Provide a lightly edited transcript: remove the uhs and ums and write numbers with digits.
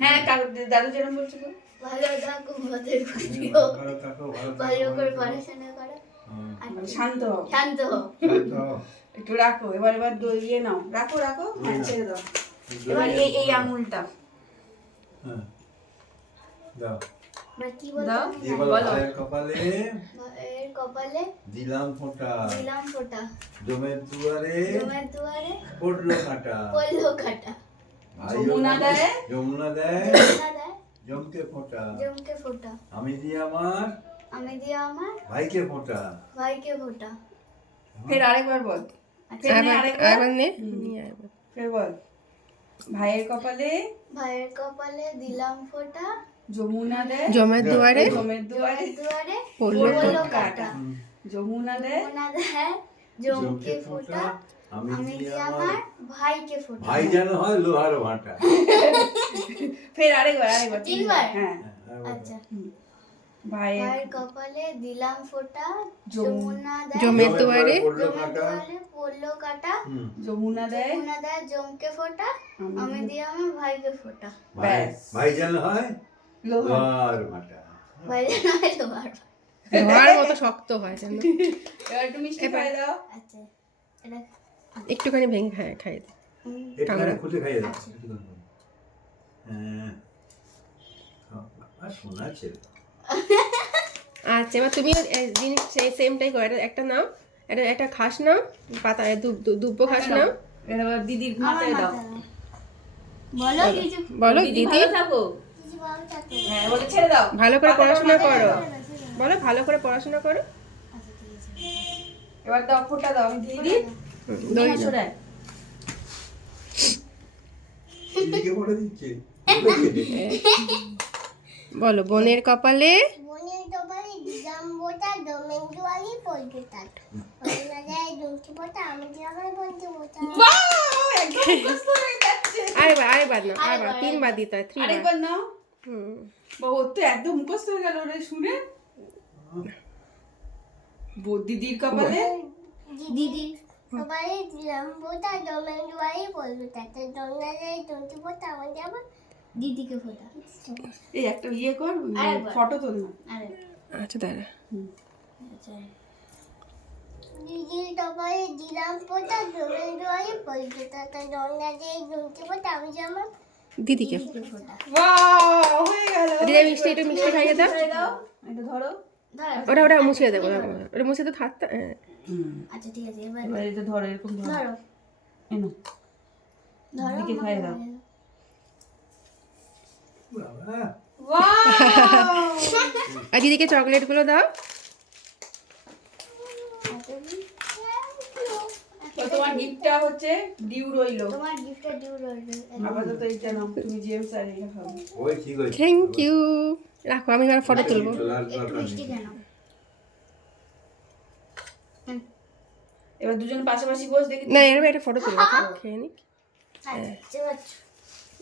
হ্যাঁ দাদু যেরকম বলছিল ভালো থাকো, মদের খুশিও ভালো করে পড়াশোনা করো, শান্ত হও শান্ত হও। একটু রাখো। এবার ইয়ে নাও, রাখো রাখো, হ্যাঁ ছেড়ে দাও। এবার এই আঙুলটা দাও। এবার কি বলবো? এবার বলো। ভাইয়ের কপালে এর কপালে দিলাম ফোঁটা, দিলাম ফোঁটা, জমের দুয়ারে জমের দুয়ারে পড়লো কাঁটা। পড়লো কাঁটা। যমুনা দেয়, যমুনা দেয় যমুনা দেয় জমকে ফোঁটা। জমকে ফোঁটা। আমি দিই আমার আমি দিই আমার ভাইকে ফোঁটা। ভাইকে ফোঁটা। ফের আরেকবার বল। ফের নে আরেকবার নে, ফের বল। ভাইয়ের কপালে ভাইয়ের কপালে দিলাম ফোঁটা, যমুনা দেয় জমের দুয়ারে জমের দুয়ারে দুয়ারে পড়লো পড়লো কাঁটা। কাঁটা। যমুনা দেয় যমুনা দেয় জমকে ফোঁটা, আমি দিই আমার ভাইকে ফোঁটা। ভাই যেন হয় লোহার ভাঁটা। ফের আরেকবার তিনবার? হ্যাঁ। আচ্ছা। ভাইয়ের ভাইয়ের কপালে দিলাম ফোঁটা, যমুনা যমুনা দেয় জমের দুয়ারে পড়লো জমের কাঁটা। দুয়ারে পড়লো কাঁটা। যমুনা দেয় যমুনা দেয় জমকে ফোঁটা, আমি দিই আমার ভাইকে ফোঁটা। ভাই ভাই যেন হয় লোহা। লোহার ভাঁটা। ভাই নয় তোমার। লোহার মতো শক্ত হয় যেন। এবার একটু মিষ্টি খাই দাও। আচ্ছা, এটা একটুখানি ভেঙে খাই দে। একটুখানি খুঁজে খাইয়ে দাও। হ্যাঁ আর শোনা ছেলে। আচ্ছা এবার তুমি জিনিস সেই সেমটাই করো। একটা নাও, একটা ঘাস নাও, পাতা দুব্বো ঘাস নাও। এবার দিদির আমার মাথায় দাও। মাথায় দাও। বলো কিছু, বলো দিদি দিদি ভালো থাকো। কিছু ভালো থাকো। হ্যাঁ বলে ছেড়ে দাও। ভালো করে পাতাটা পড়াশোনা মাথায় করো। দাও। বলো ভালো করে পড়াশোনা করো। আচ্ছা ঠিক আছে। এবার দাও, ফোঁটা দাও, আমি দিয়ে দিই। দই হ্যাঁ, নাও। সরাই। দিদিকে পড়ে দিচ্ছে। বলো বোনের কপালে বোনের কপালে দিলাম ফোঁটা, জমের দুয়ারে পড়লো কাঁটা। যমুনা দেয় জমকে ফোঁটা, আমি দিই আমার বোনকে ফোঁটা। বাহ! একদম মুখস্থ হয়ে যাচ্ছে। আরেকবার নাও, আরেকবার তিনবার দিতে হয়, 3 বার। আরেকবার নাও। হুম। বাবা, ওর তো একদম মুখস্থ হয়ে গেল রে শুনে। দিদির কপালে দিদি কপালে দিলাম ফোঁটা, জমের দুয়ারে পড়লো কাঁটা। যমুনা দেয় জমকে ফোঁটা, আমি দিই আমার দিদিকে ফোঁটা। এই একটা ইয়ে কর, আরেকবার। ফটো তোল না। আরে আচ্ছা দাঁড়া। আচ্ছা। দিদির কপালে দিলাম ফোঁটা, জমের দুয়ারে পড়লো কাঁটা। যমুনা দেয় জমকে ফোঁটা, আমি দিই আমার দিদিকে দিদিকে ফোঁটা। বাহ, হয়ে গেল। দিদি মিষ্টি একটু মিষ্টি খাইয়ে দাও। ছেড়ে দাও। এটা ধরো। ধরো। ওটা মুছিয়ে দেবো, ওটা মুছে তো থাকতে। আচ্ছা ঠিক আছে, এবার এবার এটা ধরো, এরকম ধরো। ধরো এনো, ধরো দিদিকে খাইয়ে দাও। বাবা বাহ! আর দিদিকে চকলেটগুলো দাও। তো তোমার গিফটটা হচ্ছে ডিউ রইলো। তোমার গিফটটা ডিউ রইলো। আপাতত এইটা নাও, তুমি জেমস আর এটা খাও। ওই ঠিক আছে। Thank you. রাখো, আমি এবার ফটো তুলবো। তোলার একটু দরকার মিষ্টি নেই। কেন? এবার দুজন পাশাপাশি বস দেখি। না এরকম একটা ফটো তুলবো, খেয়ে নি। আচ্ছা,